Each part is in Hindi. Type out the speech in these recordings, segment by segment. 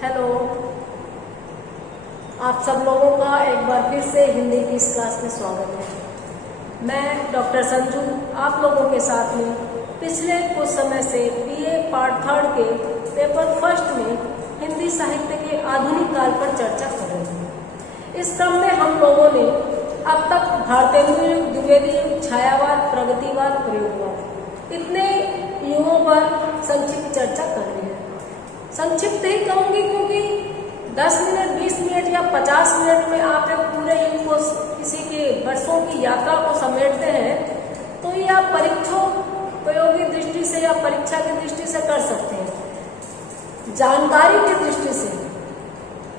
हेलो, आप सब लोगों का एक बार फिर से हिंदी की इस क्लास में स्वागत है। मैं डॉक्टर संजू आप लोगों के साथ में पिछले कुछ समय से बीए पार्ट 3 के पेपर फर्स्ट में हिंदी साहित्य के आधुनिक काल पर चर्चा कर रहे हैं। इस क्रम में हम लोगों ने अब तक भारतेंदु युग, द्विवेदी युग, छायावाद, प्रगतिवाद, प्रयोगवाद इतने युगों पर संक्षिप्त चर्चा कर रहे हैं। संक्षिप्त ही कहूंगी क्योंकि 10 मिनट, 20 मिनट या 50 मिनट में आप एक पूरे युग को, किसी के वर्षों की यात्रा को समेटते हैं तो ये आप प्रयोगी दृष्टि से या परीक्षा की दृष्टि से कर सकते हैं, जानकारी की दृष्टि से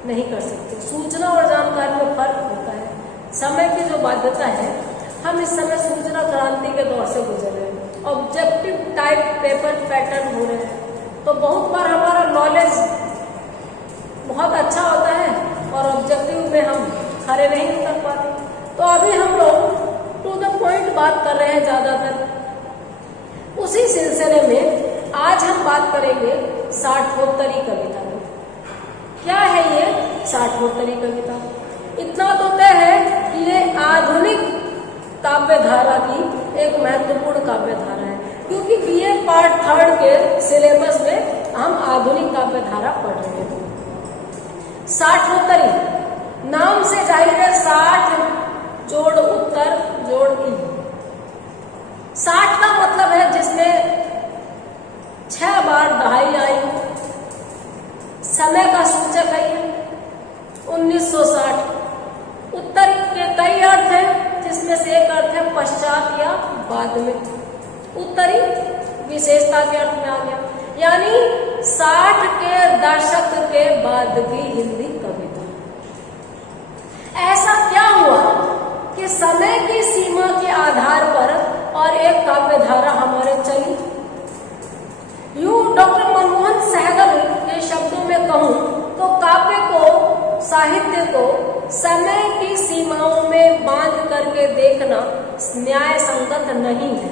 नहीं कर सकते। सूचना और जानकारी में फर्क होता है। समय की जो बाध्यता है, हम इस समय सूचना क्रांति के दौर से गुजर रहे हैं। ऑब्जेक्टिव टाइप पेपर पैटर्न हो रहे हैं तो बहुत बार हमारा नॉलेज बहुत अच्छा होता है और ऑब्जेक्टिव में हम खरे नहीं उतर पाते। तो अभी हम लोग टू द पॉइंट बात कर रहे हैं ज्यादातर। उसी सिलसिले में आज हम बात करेंगे साठवोत्तरी कविता में। क्या है ये साठवोत्तरी कविता? इतना तो तय है कि ये आधुनिक काव्य धारा की एक महत्वपूर्ण काव्य धारा है, क्योंकि बीए पार्ट 3 के सिलेबस में हम आधुनिक काव्य धारा पढ़ रहे हैं। साठवोत्तरी नाम से जाहिर है 60 जोड़ उत्तर जोड़ ई। 60 का मतलब है जिसमें 6 बार दहाई आई। समय का सूचक है ये 1960। उत्तर के कई अर्थ हैं, जिसमें से एक अर्थ है पश्चात या बाद में। उत्तरी विशेषता के अर्थ में आ गया, यानी 60 के दशक के बाद की हिंदी कविता। ऐसा क्या हुआ कि समय की सीमा के आधार पर और एक काव्य धारा हमारे चली? यूं डॉक्टर मनमोहन सहगल के शब्दों में कहूं तो काव्य को, साहित्य को समय की सीमाओं में बांध करके देखना न्याय संगत नहीं है।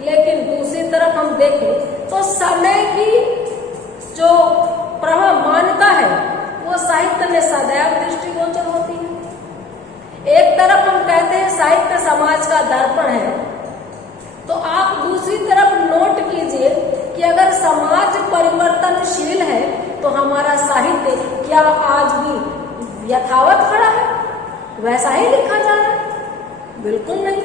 लेकिन दूसरी तरफ हम देखें तो समय की जो प्रमाणिकता है वो साहित्य में सदैव दृष्टिगोचर होती है। एक तरफ हम कहते हैं साहित्य समाज का दर्पण है, तो आप दूसरी तरफ नोट कीजिए कि अगर समाज परिवर्तनशील है तो हमारा साहित्य क्या आज भी यथावत खड़ा है, वैसा ही लिखा जा रहा है? बिल्कुल नहीं।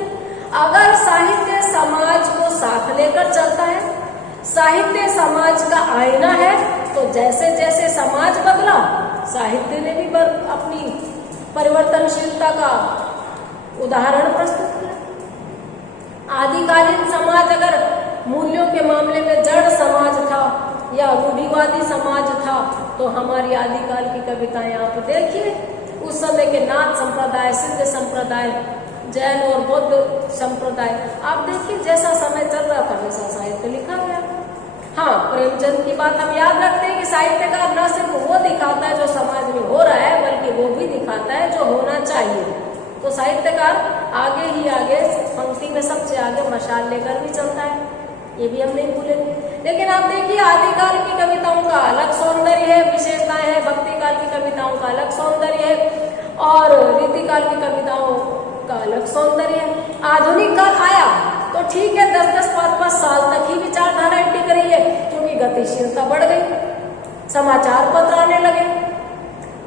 अगर साहित्य समाज को साथ लेकर चलता है, साहित्य समाज का आईना है, तो जैसे जैसे समाज बदला साहित्य ने भी अपनी परिवर्तनशीलता का उदाहरण प्रस्तुत किया। आदिकालीन समाज अगर मूल्यों के मामले में जड़ समाज था या रूढ़िवादी समाज था, तो हमारी आदिकाल की कविताएं आप देखिए। उस समय के नाथ संप्रदाय, सिद्ध संप्रदाय, जैन और बौद्ध संप्रदाय, आप देखिए जैसा समय चल रहा था वैसा साहित्य लिखा गया। हाँ, प्रेमचंद की बात हम याद रखते हैं कि साहित्यकार न सिर्फ वो दिखाता है जो समाज में हो रहा है, बल्कि वो भी दिखाता है जो होना चाहिए। तो साहित्यकार आगे ही आगे, पंक्ति में सबसे आगे मशाल लेकर भी चलता है, ये भी हम नहीं भूलेंगे। लेकिन आप देखिए आदिकाल की कविताओं का अलग सौंदर्य है, विशेषताएं हैं। भक्ति काल की कविताओं का अलग सौंदर्य है और रीतिकाल की कविताओं का अलग सौंदर्य है। आधुनिक काल आया तो ठीक है, 10-10, 5-5 साल तक ही विचारधाराएं टिक रही है, क्योंकि गतिशीलता बढ़ गई, समाचार पत्र आने लगे,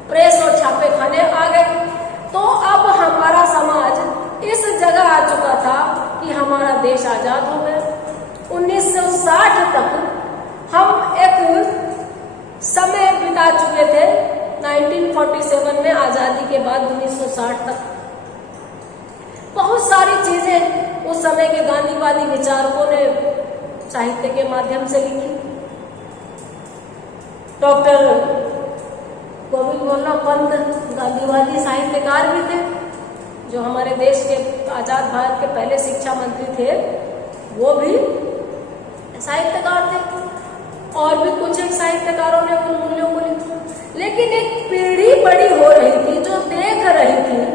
प्रेस और छापे खाने आ गए। तो अब हमारा समाज इस जगह आ चुका था कि हमारा देश आजाद हो गया। 1960 तक हम एक समय बिता चुके थे। 1947 में आजादी के बाद 1960 तक बहुत सारी चीजें उस समय के गांधीवादी विचारकों ने साहित्य के माध्यम से लिखी। डॉक्टर गोविंद वल्लभ पंत गांधीवादी साहित्यकार भी थे, जो हमारे देश के आजाद भारत के पहले शिक्षा मंत्री थे, वो भी साहित्यकार थे। और भी कुछ एक साहित्यकारों ने उन मूल्यों को लिखा। लेकिन एक पीढ़ी बड़ी हो रही थी जो देख रही थी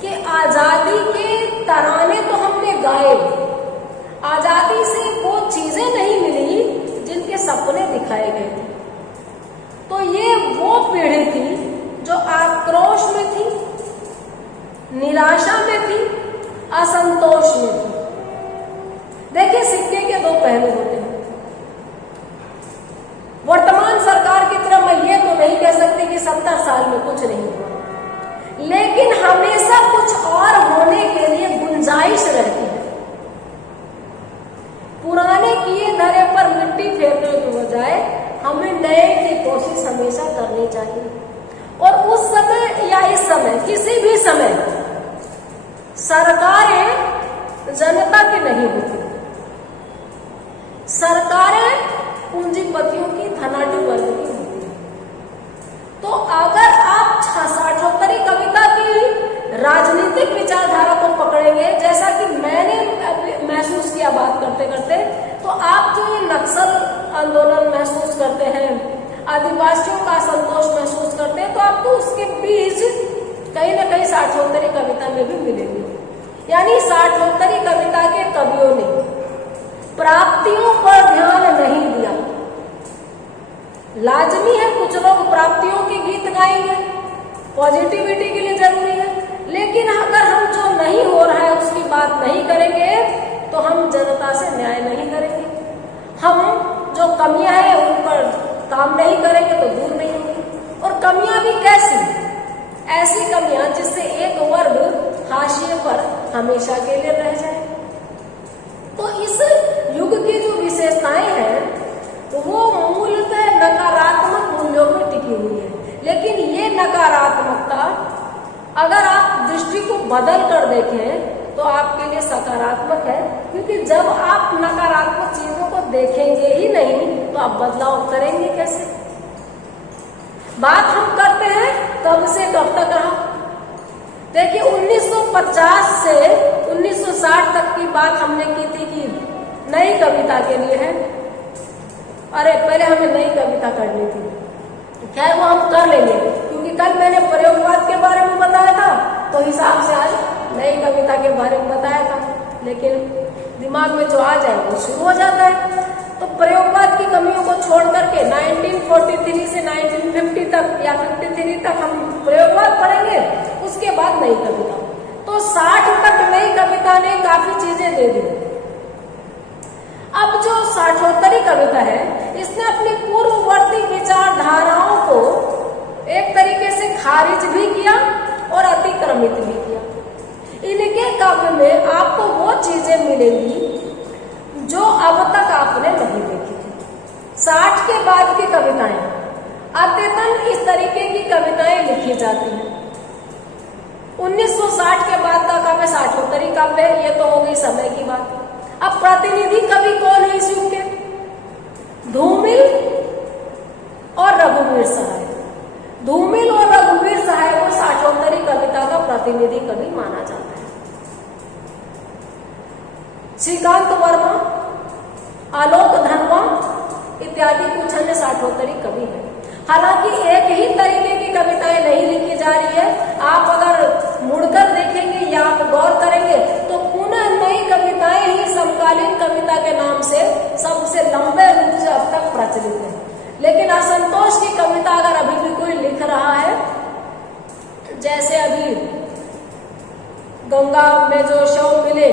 कि आजादी के तराने तो हमने गाए, आजादी से वो चीजें नहीं मिली जिनके सपने दिखाए गए थे। तो ये निराशा में थी, असंतोष में थी। देखिए, सिक्के के दो पहलू होते हैं। वर्तमान सरकार की तरफ मैं ये तो नहीं कह सकती कि 70 साल में कुछ नहीं हुआ, लेकिन हमेशा कुछ और होने के लिए गुंजाइश रहती है। पुराने किए धरे पर मिट्टी फेरने के बजाय हमें नए की कोशिश हमेशा करनी चाहिए। और उस समय या इस समय, किसी भी समय सरकारें जनता की नहीं होती, सरकारें पूंजीपतियों की, धनाढ्य वर्ग की होती है। तो अगर आप साठोत्तरी कविता की राजनीतिक विचारधारा को पकड़ेंगे, जैसा कि मैंने महसूस किया बात करते करते, तो आप जो ये नक्सल आंदोलन महसूस करते हैं, आदिवासियों का असंतोष महसूस करते हैं, तो आपको उसके बीज कहीं ना कहीं साठोत्तरी कविता में भी मिलेंगे। यानी साठोत्तरी कविता के कवियों ने प्राप्तियों पर ध्यान नहीं दिया। लाजमी है कुछ लोग प्राप्तियों के गीत गाएंगे, पॉजिटिविटी के लिए जरूरी है, लेकिन अगर हम जो नहीं हो रहा है उसकी बात नहीं करेंगे तो हम जनता से न्याय नहीं करेंगे। हम जो कमियां हैं उन पर काम नहीं करेंगे तो दूर नहीं होंगी। और कमियां भी कैसी? ऐसी कमियां जिससे एक वर्ग हाशिए पर हमेशा के लिए रह जाए। तो इस युग की जो विशेषताएं हैं वो मूलतः नकारात्मक मूल्यों में टिकी हुई है, लेकिन ये नकारात्मकता अगर आप दृष्टि को बदल कर देखें तो आपके लिए सकारात्मक है, क्योंकि जब आप नकारात्मक चीजों को देखेंगे ही नहीं तो आप बदलाव करेंगे कैसे? बात हम करते हैं कब से कब तक रहा। देखिए, 1950 से 1960 तक की बात हमने की थी कि नई कविता के लिए है। अरे पहले हमें नई कविता करनी थी, क्या है वो हम कर लेंगे, क्योंकि कल मैंने प्रयोगवाद के बारे में बताया था तो हिसाब से आज नई कविता के बारे में बताया था। लेकिन दिमाग में जो आ जाए वो शुरू हो जाता है। तो प्रयोगवाद की कमियों को छोड़ करके 1943 से 1950 तक या 53 तक हम प्रयोगवाद पढ़ेंगे, उसके बाद नई कविता। तो 60 तक नई कविता ने काफी चीजें दे दी। अब जो साठोत्तरी कविता है इसने अपनी पूर्ववर्ती विचारधाराओं को एक तरीके से खारिज भी किया और अतिक्रमित भी किया। इनके काव्य में आपको वो चीजें मिलेंगी जो अब तक आपने नहीं देखी थी। 60 के बाद की कविताएं अद्यतन इस तरीके की कविताएं लिखी जाती हैं। 1960 के बाद का काव्य साठोत्तरी काव्य है, ये तो हो गई समय की बात। अब प्रतिनिधि कवि कौन है इस युग के? धूमिल और रघुवीर सहाय। धूमिल और रघुवीर सहाय को साठोत्तरी कविता का प्रतिनिधि कवि माना जाता है। श्रीकांत वर्मा, आलोक धनवा इत्यादि कुछ अन्य साठोत्तरी कवि हैं। हालांकि एक ही तरीके की कविताएं नहीं लिखी जा रही है। आप अगर मुड़कर देखेंगे या आप गौर करेंगे तो पुनः नई कविताएं ही समकालीन कविता के नाम से सबसे लंबे रूप से अब तक प्रचलित है। लेकिन असंतोष की कविता अगर अभी भी कोई लिख रहा है, जैसे अभी गंगा में जो शव मिले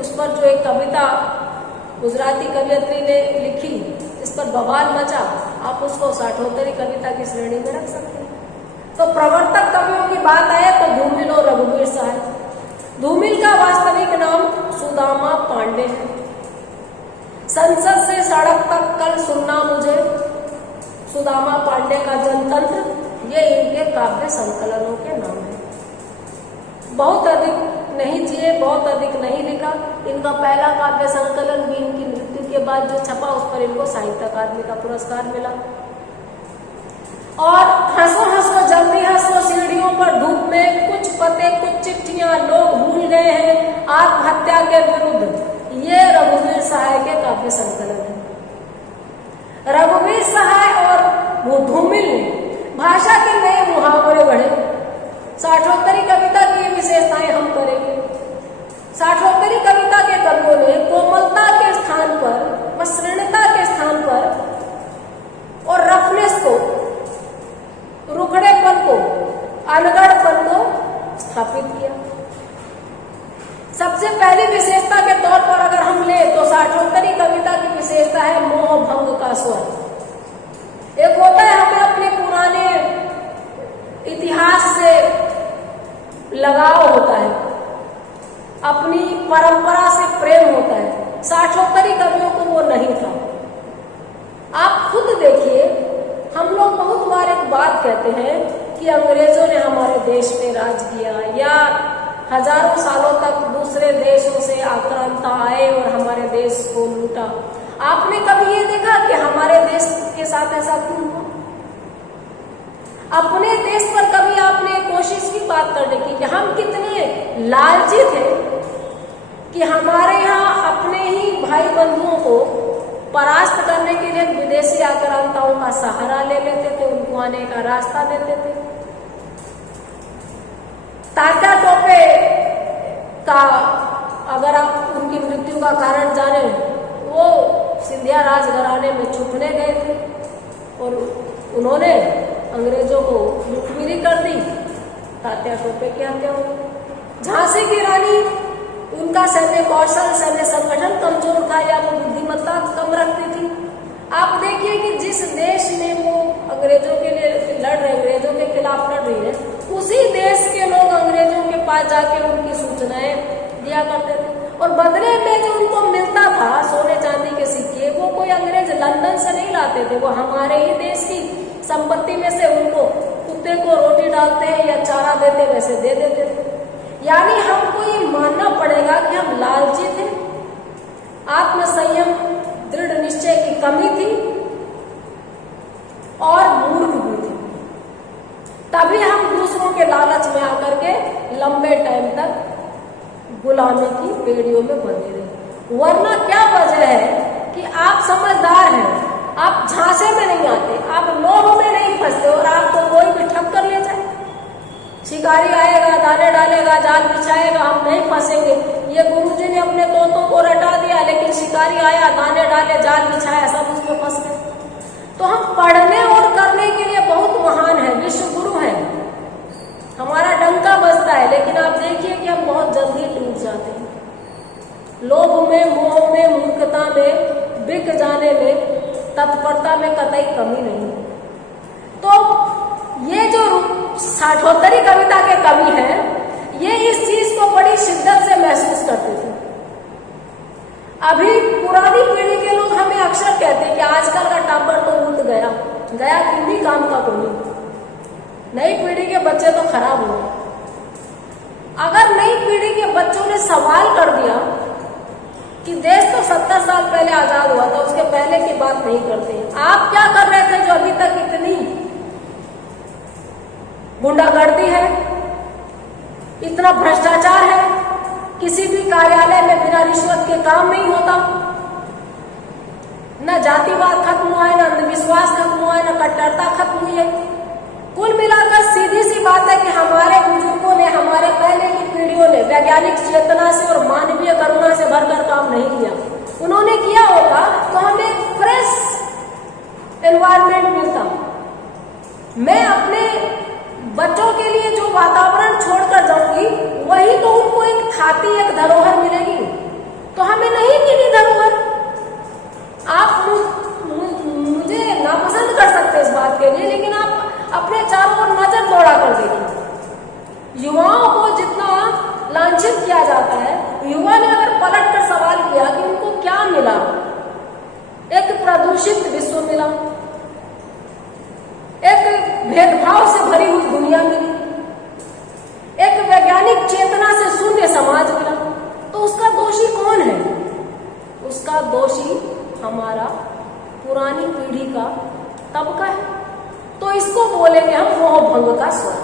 उस पर जो एक कविता गुजराती कवियत्री ने लिखी, इस पर बवाल मचा, आप उसको साठोत्तरी कविता की श्रेणी में रख सकते हैं। तो प्रवर्तक कवियों की बात आए तो धूमिल और रघुवीर सहाय। धूमिल का वास्तविक नाम सुदामा पांडे है। संसद से सड़क तक कल सुनना मुझे, सुदामा पांडे का जनतंत्र, ये इनके काव्य संकलनों के नाम है। बहुत अधिक नहीं जिए, बहुत अधिक नहीं लिखा। इनका पहला काव्य संकलन भी इनकी मृत्यु के बाद जो छपा उस पर इनको साहित्य अकादमी का पुरस्कार मिला। और हंसो हंसो जल्दी हंसो सीढ़ियों पर धूप में, कुछ पते कुछ चिट्ठियां लोग भूल गए हैं, आत्महत्या के विरुद्ध, ये रघुवीर सहाय के काव्य संकलन है। रघुवीर सहाय और धूमिल भाषा के नए मुहावरे बढ़े। साठोत्तरी कविता की विशेषताएं हम करेंगे। साठोत्तरी कविता के कवियों ने कोमलता के स्थान पर, मसृणता के स्थान पर और रफनेस को, रुखड़ेपन को, अनगढ़पन को स्थापित किया। लगाव होता है, अपनी परंपरा से प्रेम होता है। साठोत्तरी कवियों को वो नहीं था। आप खुद देखिए, हम लोग बहुत बार एक बात कहते हैं कि अंग्रेजों ने हमारे देश पे राज किया, या हजारों सालों तक दूसरे देशों से आक्रांता आए और हमारे देश को लूटा। आपने कभी ये देखा कि हमारे देश के साथ ऐसा क्यों हुआ? अपने देश पर कभी आपने कोशिश की बात करने की कि हम कितने लालची थे कि हमारे यहाँ अपने ही भाई बंधुओं को परास्त करने के लिए विदेशी आक्रांताओं का सहारा ले लेते थे, उनको आने का रास्ता देते थे। तात्या टोपे का अगर आप उनकी मृत्यु का कारण जाने, वो सिंधिया राज घराने में छुपने गए थे और उन्होंने अंग्रेजों को लुटमिरी कर दी। तात्या टोपे की हत्या हो गई। झांसी की रानी, उनका सैन्य कौशल, सैन्य संगठन कमजोर था या वो बुद्धिमत्ता कम रखती थी। आप देखिए कि जिस देश में वो अंग्रेजों के लिए लड़ रहे, अंग्रेजों के खिलाफ लड़ रही है, उसी देश के लोग अंग्रेजों के पास जाके उनकी सूचनाएं दिया करते थे और बदले में जो उनको मिलता था सोने चांदी के सिक्के, वो कोई अंग्रेज लंदन से नहीं लाते थे, वो हमारे ही देश की संपत्ति में से उनको कुत्ते को रोटी डालते हैं या चारा देते वैसे दे देते थे। यानी हमको ये मानना पड़ेगा कि हम लालची थे, आत्मसंयम, दृढ़ निश्चय की कमी थी और मूर्ख भी थे। तभी हम दूसरों के लालच में आकर के लंबे टाइम तक गुलामी की बेड़ियों में बंधे रहे। वरना क्या वजह है कि आप समझदार हैं, आप झांसे में नहीं आते, आप लोभ में नहीं फंसते और आपको कोई भी ठग कर ले जाए। शिकारी आएगा, दाने डालेगा, जाल बिछाएगा, हम नहीं फंसेंगे। ये गुरुजी ने अपने तोतों को रटा दिया, लेकिन शिकारी आया, दाने डाले, जाल बिछाया, सब उसमें फंस गए। तो हम पढ़ने और करने के लिए बहुत महान है, विश्व गुरु है, हमारा डंका बजता है, लेकिन आप देखिए कि हम बहुत जल्दी टूट जाते हैं। लोभ में, मोह में, मूर्खता में, बिक जाने में, तत्परता में कतई कमी नहीं। तो ये जो साठोत्तरी कविता के कवि हैं, ये इस चीज को बड़ी शिद्दत से महसूस करते थे। अभी पुरानी पीढ़ी के लोग हमें अक्सर कहते हैं कि आजकल का टापर तो उठ गया किन्हीं काम का कोई नहीं, नई पीढ़ी के बच्चे तो खराब हो गए। अगर नई पीढ़ी के बच्चों ने सवाल कर दिया कि देश तो 70 साल पहले आजाद हुआ था, उसके पहले की बात नहीं करते, आप क्या कर रहे थे जो अभी तक इतनी गुंडागर्दी है, इतना भ्रष्टाचार है, किसी भी कार्यालय में बिना रिश्वत के काम नहीं होता, न जातिवाद खत्म हुआ है, न अंधविश्वास खत्म हुआ है, न कट्टरता खत्म हुई है। कुल मिलाकर सीधी सी बात है कि हमारे बुजुर्गों ने, हमारे पहले की पीढ़ियों ने वैज्ञानिक चेतना से और मानवीय करुणा से भरकर काम नहीं किया। उन्होंने किया होगा तो हमें एक फ्रेश एनवायरनमेंट मिलता। मैं अपने बच्चों के लिए जो वातावरण छोड़कर जाऊंगी, वही तो उनको एक खाती, एक धरोहर मिलेगी। तो हमें नहीं मिली धरोहर। आप मुझे नापसंद कर सकते इस बात के लिए, लेकिन आप अपने चारों ओर नजर दौड़ा कर देखिए। युवाओं को जितना लांछित किया जाता है, युवा ने अगर पलट कर सवाल किया कि उनको क्या मिला, एक प्रदूषित विश्व मिला, एक भेदभाव से भरी हुई दुनिया मिली, एक वैज्ञानिक चेतना से शून्य समाज मिला, तो उसका दोषी कौन है? उसका दोषी हमारा पुरानी पीढ़ी का तबका है। तो इसको बोलेंगे हम मोह भंग का स्वर।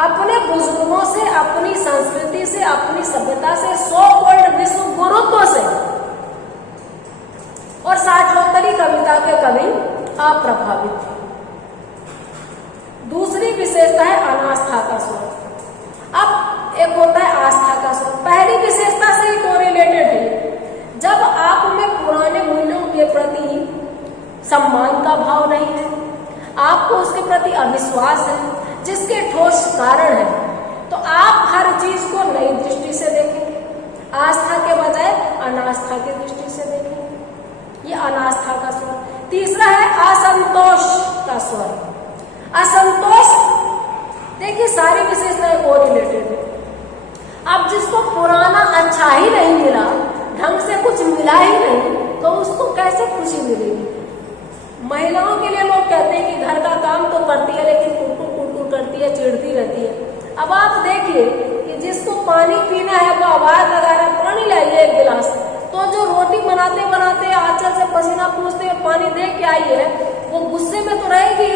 अपने बुजुर्गों से, अपनी संस्कृति से, अपनी सभ्यता से, 100 विश्व गुरुत्व से और साठोत्तरी कविता के कवि अप्रभावित थे। दूसरी विशेषता है अनास्था का स्वर। अब एक होता है आस्था का स्वर। पहली विशेषता से ही कोरिलेटेड है। जब आप में पुराने मूल्यों के प्रति सम्मान का भाव नहीं है, आपको उसके प्रति अविश्वास है, जिसके ठोस कारण है, तो आप हर चीज को नई दृष्टि से देखेंगे, आस्था के बजाय अनास्था की दृष्टि से देखेंगे। ये अनास्था का स्वर। तीसरा है असंतोष का स्वर। असंतोष, देखिए सारी विशेषताएं कोरिलेटेड है। पुराना अच्छा ही नहीं मिला, ढंग से कुछ मिला ही नहीं, तो उसको कैसे खुशी मिलेगी। महिलाओं के लिए लोग कहते हैं कि घर का काम तो करती है लेकिन कुटकुट कुटकुट करती है, चिढ़ती रहती है। अब आप देखिए कि जिसको पानी पीना है वो आवाज लगा रहा है, पानी लाइए एक गिलास, तो जो रोटी बनाते बनाते आंचल से पसीना पूछते हुए पानी दे के आई है, वो गुस्से में तो रहेगी,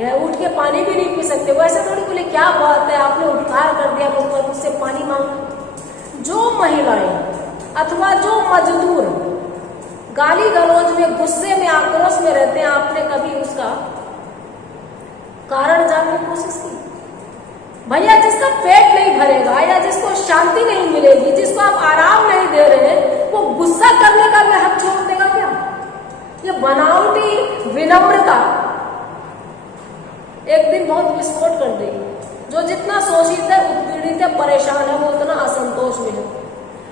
यह उठ के पानी भी नहीं पी सकते। वैसे थोड़ी बोले क्या बात है, आपने उपकार कर दिया मुझ पर, मुझसे पानी मांगा। जो महिलाएं अथवा जो मजदूर गाली गलौज में, गुस्से में, आक्रोश में रहते हैं, आपने कभी उसका कारण जानने की कोशिश की? भैया जिसका पेट नहीं भरेगा या जिसको शांति नहीं मिलेगी, जिसको आप आराम नहीं दे रहे हैं, वो गुस्सा करने का भी हक छोड़ देगा क्या? ये बनावटी विनम्रता एक दिन बहुत विस्फोट कर देगी। जो जितना शोषित है, उत्पीड़ित है, परेशान है, वो उतना असंतोष में है।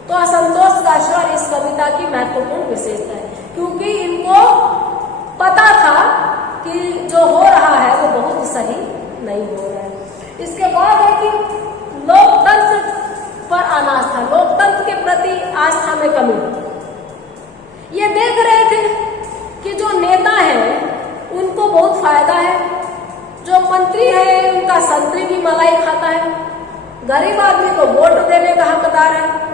तो असंतोष का स्वर इस कविता की महत्वपूर्ण विशेषता है, क्योंकि इनको पता था कि जो हो रहा है वो बहुत सही नहीं हो रहा है। इसके बाद है कि लोकतंत्र पर अनास्था, लोकतंत्र के प्रति आस्था में कमी। ये देख रहे थे कि जो नेता है उनको बहुत फायदा है, जो मंत्री है उनका संतरी भी मलाई खाता है, गरीब आदमी को वोट देने का हकदार है,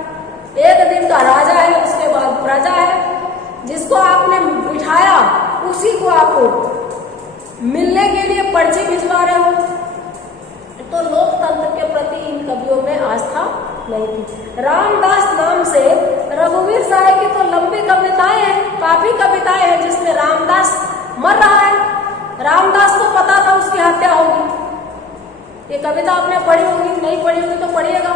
एक दिन का राजा है, उसके बाद प्रजा है। जिसको आपने बिठाया उसी को आपको मिलने के लिए पर्ची भिजवा रहे हो। तो लोकतंत्र के प्रति इन कवियों में आस्था नहीं थी। रामदास नाम से रघुवीर साहब की तो लंबी कविताएं हैं, काफी कविताएं हैं जिसमें रामदास मर रहा है। रामदास को पता था उसकी हत्या होगी। ये कविता आपने पढ़ी होगी, नहीं पढ़ी होगी तो पढ़िएगा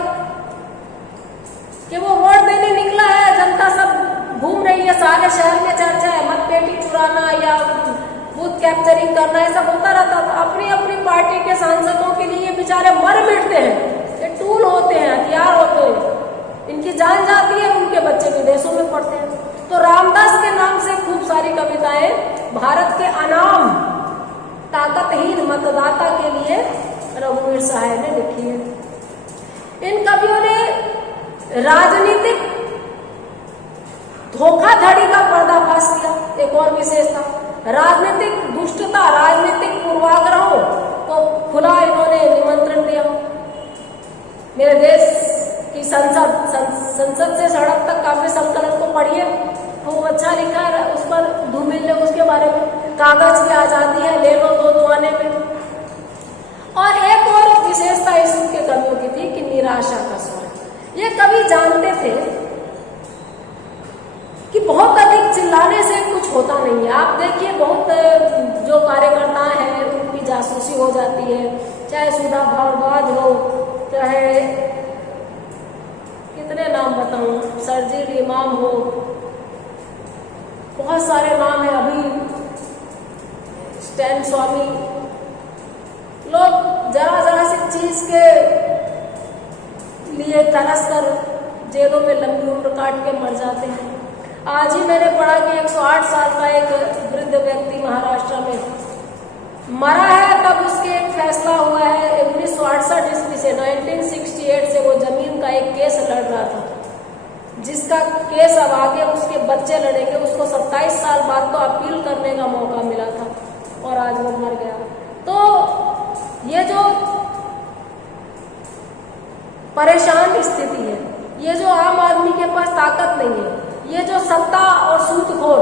कि वो वोट देने निकला है, जनता सब घूम रही है, सारे शहर में चर्चा है, मतपेटी चुराना या बूथ कैप्चरिंग करना, ये सब होता रहता था। अपनी अपनी पार्टी के सांसदों के लिए बेचारे मर मिटते हैं, ये टूल होते हैं, हथियार होते हैं, इनकी जान जाती है, उनके बच्चे विदेशों में पढ़ते हैं। तो रामदास के नाम से खूब सारी कविताएं भारत के अनाम ताकतहीन मतदाता के लिए रघुवीर साहब ने लिखी है। इन कवियों ने राजनीतिक धोखाधड़ी का पर्दाफाश किया। एक और विशेषता, राजनीतिक दुष्टता, राजनीतिक पूर्वाग्रहों को खुला इन्होंने निमंत्रण दिया। मेरे देश की संसद से सड़क तक काफी संकलन को पढ़िए, वो अच्छा लिखा है, उस पर धूमिल ले उसके बारे में। कागज की आजादी है, ले लो दो आने में। और एक और विशेषता इसके कवियों की थी कि निराशा का स्वर। ये कवि जानते थे कि बहुत अधिक चिल्लाने से कुछ होता नहीं है। आप देखिए बहुत जो कार्यकर्ता हैं उनकी जासूसी हो जाती है, चाहे सुधा भारद्वाज हो, चाहे कितने नाम बताऊं, सरजील इमाम हो, बहुत सारे नाम है, अभी स्टैन स्वामी। लोग जरा जरा सी चीज के लिए तरस कर जेलों में लंबी उम्र काट के मर जाते हैं। आज ही मैंने पढ़ा कि 108 साल का एक वृद्ध व्यक्ति महाराष्ट्र में मरा है, तब उसके एक फैसला हुआ है 1968 ईस्वी से 1968 से वो जमीन का एक केस लड़ रहा था, जिसका केस अब आगे उसके बच्चे लड़ेंगे। उसको 27 साल बाद तो अपील करने का मौका मिला था और आज वो मर गया। तो ये जो परेशान स्थिति है, ये जो आम आदमी के पास ताकत नहीं है, ये जो सत्ता और सूदखोर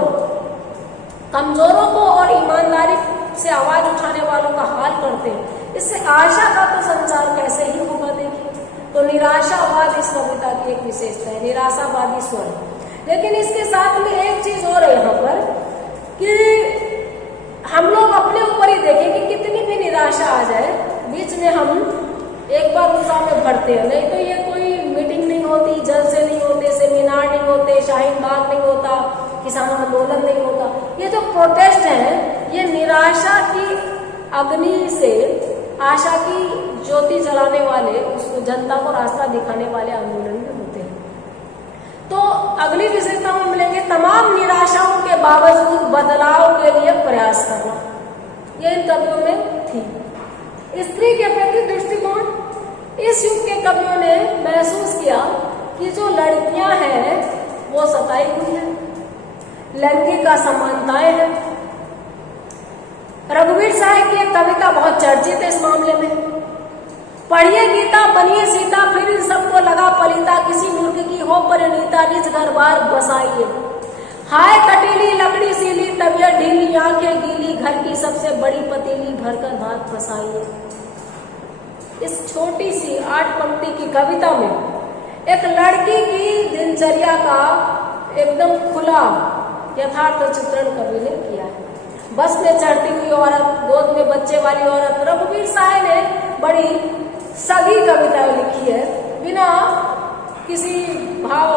कमजोरों को और ईमानदारी से आवाज उठाने वालों का हाल करते हैं, इससे आशा का तो संचार कैसे ही होगा। देखिए, तो निराशावाद इस कविता की एक विशेषता है, निराशावादी स्वर। लेकिन इसके साथ में एक चीज और है यहाँ पर कि हम लोग अपने ऊपर ही देखें कि कितनी भी निराशा आ जाए, बीच में हम एक बार उत्साह में भरते हैं। नहीं तो ये कोई मीटिंग नहीं होती, जलसे नहीं होते, सेमिनार नहीं होते, शाहीन बाग नहीं होता, किसान आंदोलन नहीं होता। ये जो प्रोटेस्ट है, ये निराशा की अग्नि से आशा की ज्योति जलाने वाले, उसको जनता को रास्ता दिखाने वाले आंदोलन में होते हैं। तो अगली विशेषता में मिलेंगे तमाम निराशाओं के बावजूद बदलाव के लिए प्रयास करना। ये इन कवियों में थी। स्त्री के प्रति दृष्टिकोण, इस युग के कवियों ने महसूस किया कि जो लड़कियां हैं वो सताई हुई हैं, लैंगिक असमानताएं हैं। रघुवीर साय की एक कविता बहुत चर्चित है इस मामले में। पढ़िए गीता बनिए सीता, फिर इन सबको लगा पलीता, किसी मूर्ख की हो परिणीता, निज घर बार बसाइए। हाय कटीली लकड़ी सीली, तबीयत ढीली आंखें गीली, घर की सबसे बड़ी पतीली भरकर भात फसाइए। इस छोटी सी 8 पंक्ति की कविता में एक लड़की की दिनचर्या का एकदम खुला यथार्थ चित्रण कवि ने किया है। बस में चढ़ती हुई औरत, गोद में बच्चे वाली औरत। रघुवीर साय ने बड़ी सभी कविताएं लिखी है, बिना किसी भाव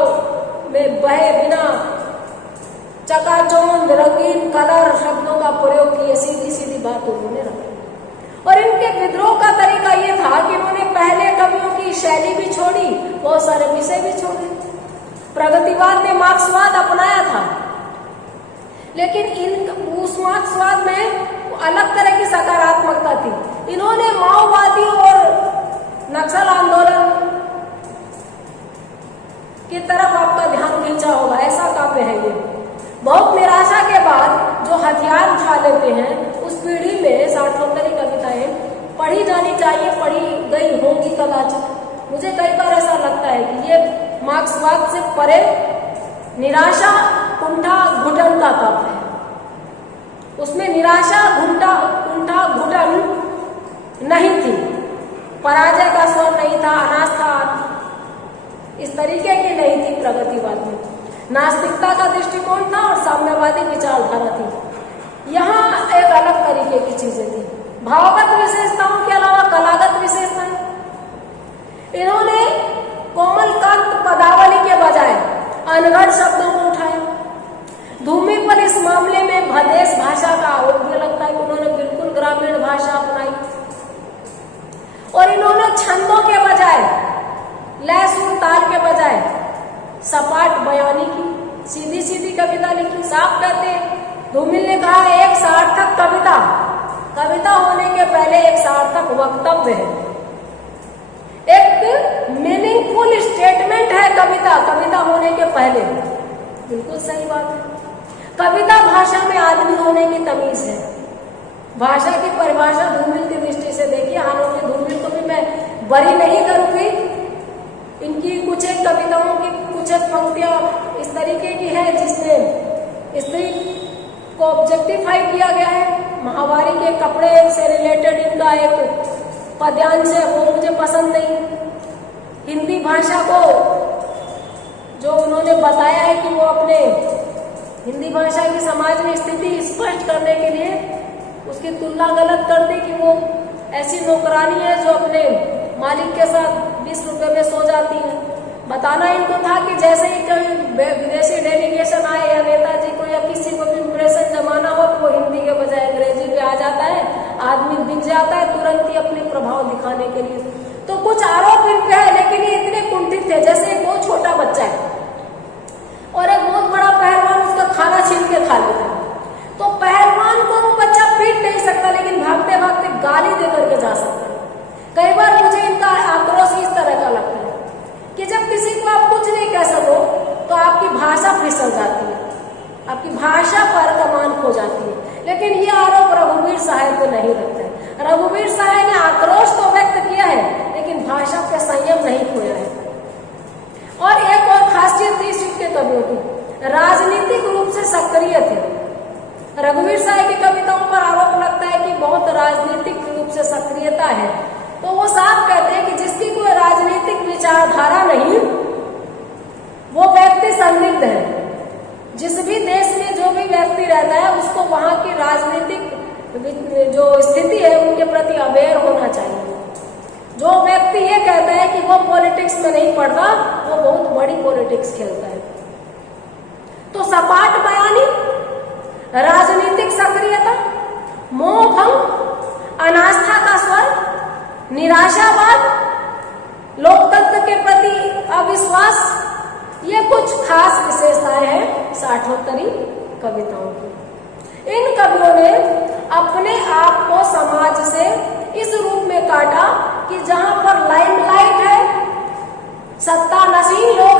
में बहे, बिना चकाचौंध रंगीन कलर शब्दों का प्रयोग किए, सीधी सीधी बात उन्होंने रखी। और इनके विद्रोह का तरीका ये था कि इन्होंने पहले कवियों की शैली भी छोड़ी, बहुत सारे विषय भी छोड़े। प्रगतिवाद ने मार्क्सवाद अपनाया था, लेकिन उस मार्क्सवाद में अलग तरह की सकारात्मकता थी। इन्होंने माओवादी और नक्सल आंदोलन की तरफ आपका ध्यान खींचा होगा, ऐसा काव्य है ये। बहुत निराशा के बाद जो हथियार उठा लेते हैं, उस पीढ़ी में साठोत्तरी कविताएं पढ़ी जानी चाहिए, पढ़ी गई होंगी कदाचित। मुझे कई बार ऐसा लगता है कि ये मार्क्सवाद से परे निराशा कुंठा घुटन का काव्य है। उसमें निराशा कुंठा घुटन नहीं थी, पराजय का स्वर नहीं था, अनास्था इस तरीके की नहीं थी। प्रगतिवाद में नास्तिकता का दृष्टिकोण था और साम्यवादी विचारधारा थी। यहाँ एक अलग तरीके की चीजें थी, भावगत विशेषताओं के अलावा कलागत विशेषताएं। इन्होंने कोमलकांत पदावली के बजाय अनगढ़ शब्दों को उठाया। धूमि पर इस मामले में भदेश भाषा का आरोप भी लगता है कि उन्होंने बिल्कुल ग्रामीण भाषा अपनाई। और इन्होंने छंदों के बजाय, लय सुर ताल के बजाय सपाट बयानी की, सीधी सीधी कविता लिखी। साफ कहते हैं, धूमिल ने कहा एक सार्थक कविता, कविता होने के पहले एक सार्थक वक्तव्य है, एक मीनिंगफुल स्टेटमेंट है कविता, कविता होने के पहले। बिल्कुल सही बात है। कविता भाषा में आदमी होने की तमीज है। भाषा की परिभाषा धूमिल की दृष्टि से देखिए। हालांकि धूमिल को भी मैं बरी नहीं करूंगी, इनकी कुछ एक कविताओं की कुछ एक पंक्तियां इस तरीके की है जिसमें स्त्री को ऑब्जेक्टिफाई किया गया है। महावारी के कपड़े से रिलेटेड इनका एक पद्यांश है, वो मुझे पसंद नहीं। हिंदी भाषा को जो उन्होंने बताया है कि वो अपने हिंदी भाषा की समाज में स्थिति स्पष्ट करने के लिए उसकी तुलना गलत कर दी कि वो ऐसी नौकरानी है जो अपने मालिक के साथ 20 रुपए में सो जाती है। बताना इनको था कि जैसे ही कोई विदेशी डेलीगेशन आए या नेताजी को या किसी को भी इम्प्रेशन जमाना हो तो वो हिंदी के बजाय अंग्रेजी पे आ जाता है, आदमी बिक जाता है तुरंत ही अपने प्रभाव दिखाने के लिए। तो कुछ आरोप इन पे है, लेकिन ये इतने कुंठित थे। जैसे एक बहुत छोटा बच्चा है और एक बहुत बड़ा पहलवान उसका खाना छीन के खा लेता है, तो पहलवान को वो बच्चा पीट नहीं सकता, लेकिन भागते भागते गाली दे करके जा सकता है। कई बार मुझे इनका आक्रोश इस तरह का लगता है कि जब किसी को आप कुछ नहीं कह सको तो आपकी भाषा फिसल जाती है, आपकी भाषा पर कमान खो जाती है। लेकिन ये आरोप रघुवीर साय को नहीं लगता है। रघुवीर साय ने आक्रोश तो व्यक्त किया है, लेकिन भाषा पे संयम नहीं खोया है। और एक और खासियत थी इनके कवियों की, राजनीतिक रूप से सक्रिय थे। रघुवीर साय की कविताओं पर आरोप लगता है कि बहुत राजनीतिक रूप से सक्रियता है। तो वो साफ कहते हैं कि जिसकी कोई राजनीतिक विचारधारा नहीं वो व्यक्ति संदिग्ध है। जिस भी देश में जो भी व्यक्ति रहता है उसको वहां की राजनीतिक जो स्थिति है उनके प्रति अवेयर होना चाहिए। जो व्यक्ति ये कहता है कि वो पॉलिटिक्स में नहीं पड़ता, वो बहुत बड़ी पॉलिटिक्स खेलता है। तो सपाट बयानी, राजनीतिक सक्रियता, मोहभंग, अनास्था का स्वर, निराशावाद, लोकतंत्र के प्रति अविश्वास, ये कुछ खास विशेषताएं हैं साठोत्तरी कविताओं की। इन कवियों ने अपने आप को समाज से इस रूप में काटा कि जहां पर लाइमलाइट है, सत्ता नशीन लोग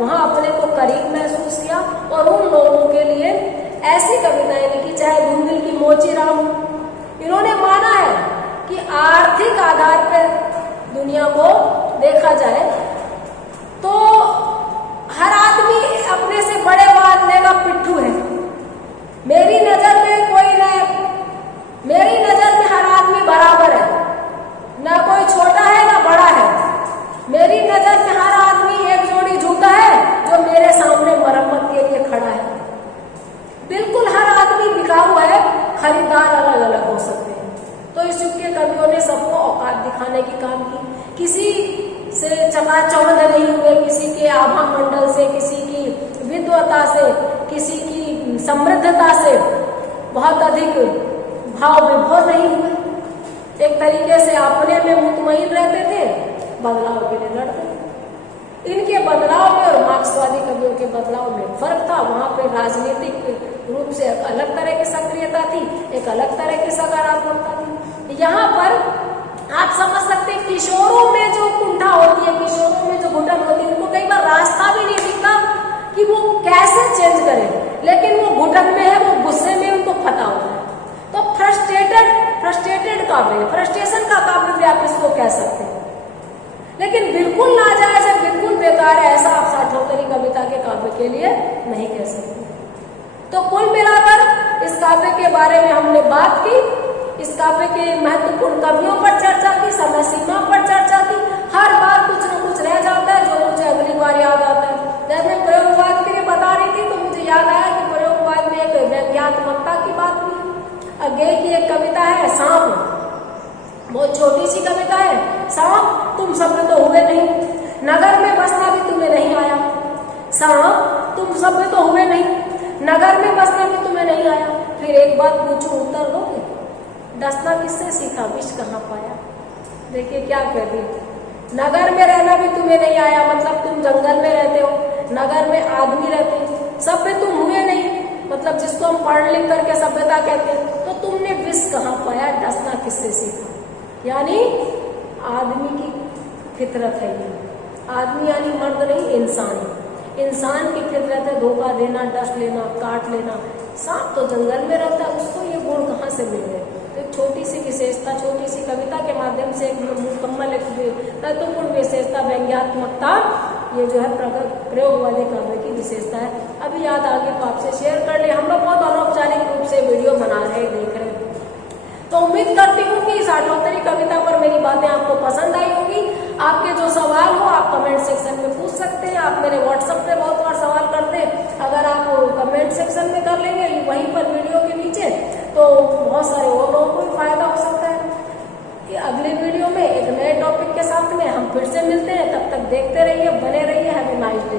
वहां अपने को करीब महसूस किया और उन लोगों के लिए ऐसी कविताएं लिखी, चाहे धूमिल की मोचीराम। इन्होंने माना है कि आर्थिक आधार पर दुनिया को देखा जाए तो हर आदमी अपने से बड़े वाले का पिट्ठू है। मेरी नजर में हर आदमी बराबर है, ना कोई छोटा है ना बड़ा है। मेरी नजर में हर आदमी एक जोड़ी जूता है जो मेरे सामने मरम्मत के लिए खड़ा है। बिल्कुल हर आदमी बिकाऊ है, खरीदार अलग अलग हो सकते हैं। तो इस युग के कवियों ने सबको औकात दिखाने की काम की। किसी से चकाचौंध नहीं हुए, किसी के आभा मंडल से, किसी की विद्वता से, किसी की समृद्धता से बहुत अधिक भाव विभोर नहीं हुए। एक तरीके से अपने में मुतमईन रहते थे, बदलाव के लिए लड़ते थे। इनके बदलाव में और मार्क्सवादी कवियों के बदलाव में फर्क था। वहां पे राजनीतिक रूप से एक अलग तरह की सक्रियता थी, एक अलग तरह की सकारात्मकता थी। यहाँ पर आप समझ सकते हैं किशोरों में जो कुंठा होती है, किशोरों में जो घुटन होती है, उनको कई बार रास्ता भी नहीं दिखता कि वो कैसे चेंज करें, लेकिन वो घुटन में है, वो गुस्से में उनको पता होता है। तो फ्रस्ट्रेटेड काव्य, फ्रस्ट्रेशन का काव्य भी आप इसको कह सकते हैं। लेकिन बिल्कुल नाजायज है, बिल्कुल बेकार है, ऐसा आप साठोत्तरी कविता के काव्य के लिए नहीं कह सकते। तो कुल मिलाकर इस काव्य के बारे में हमने बात की। इस काव्य के महत्वपूर्ण कवियों पर चर्चा की, समय सीमा पर चर्चा की। हर बार कुछ न कुछ रह जाता है जो मुझे अगली बार याद आता है। जब मैं प्रयोगवाद के लिए बता रही थी तो मुझे याद आया कि प्रयोगवाद में एक व्यंग्यात्मकता की बात हुई। अज्ञेय की एक कविता है सांप, बहुत छोटी सी कविता है। सांप तुम सब में तो हुए नहीं, नगर में बसना भी तुम्हें नहीं आया। सांप तुम सब में तो हुए नहीं, नगर में बसना भी तुम्हें नहीं आया। फिर एक बात पूछो, उत्तर दोगे? डसना किससे सीखा, विष कहाँ पाया? देखिए क्या कह रही, नगर में रहना भी तुम्हें नहीं आया, मतलब तुम जंगल में रहते हो, नगर में आदमी रहते हैं, सभ्य तुम हुए नहीं, मतलब जिसको हम पढ़ लिख करके सभ्यता कहते हैं। तो तुमने विष कहाँ पाया, डसना किससे सीखा? यानी आदमी की फितरत है ये। आदमी यानी मर्द नहीं, इंसान। इंसान की फितरत है धोखा देना, डस लेना, काट लेना। सांप तो जंगल में रहता है, उसको ये गुण कहाँ से मिल गए? तो एक छोटी सी विशेषता, छोटी सी कविता के माध्यम से एक मुकम्मल महत्वपूर्ण विशेषता, व्यंग्यात्मकता, ये जो है प्रयोगवादी काव्य की विशेषता है। अभी याद आगे तो आपसे शेयर कर ले। हम लोग बहुत अनौपचारिक रूप से वीडियो बना रहे, देख रहे हैं। तो उम्मीद करती हूँ कि साठोत्तरी कविता पर मेरी बातें आपको पसंद आई होगी। आपके जो सवाल हो आप कमेंट सेक्शन में पूछ सकते हैं। आप मेरे व्हाट्सएप पे बहुत बार सवाल करते हैं, अगर आप कमेंट सेक्शन में कर लेंगे वहीं पर वीडियो के नीचे, तो बहुत सारे और लोगों को भी फायदा हो सकता है। अगले वीडियो में एक नए टॉपिक के साथ में हम फिर से मिलते हैं। तब तक देखते रहिए, बने रहिए। Have a nice day.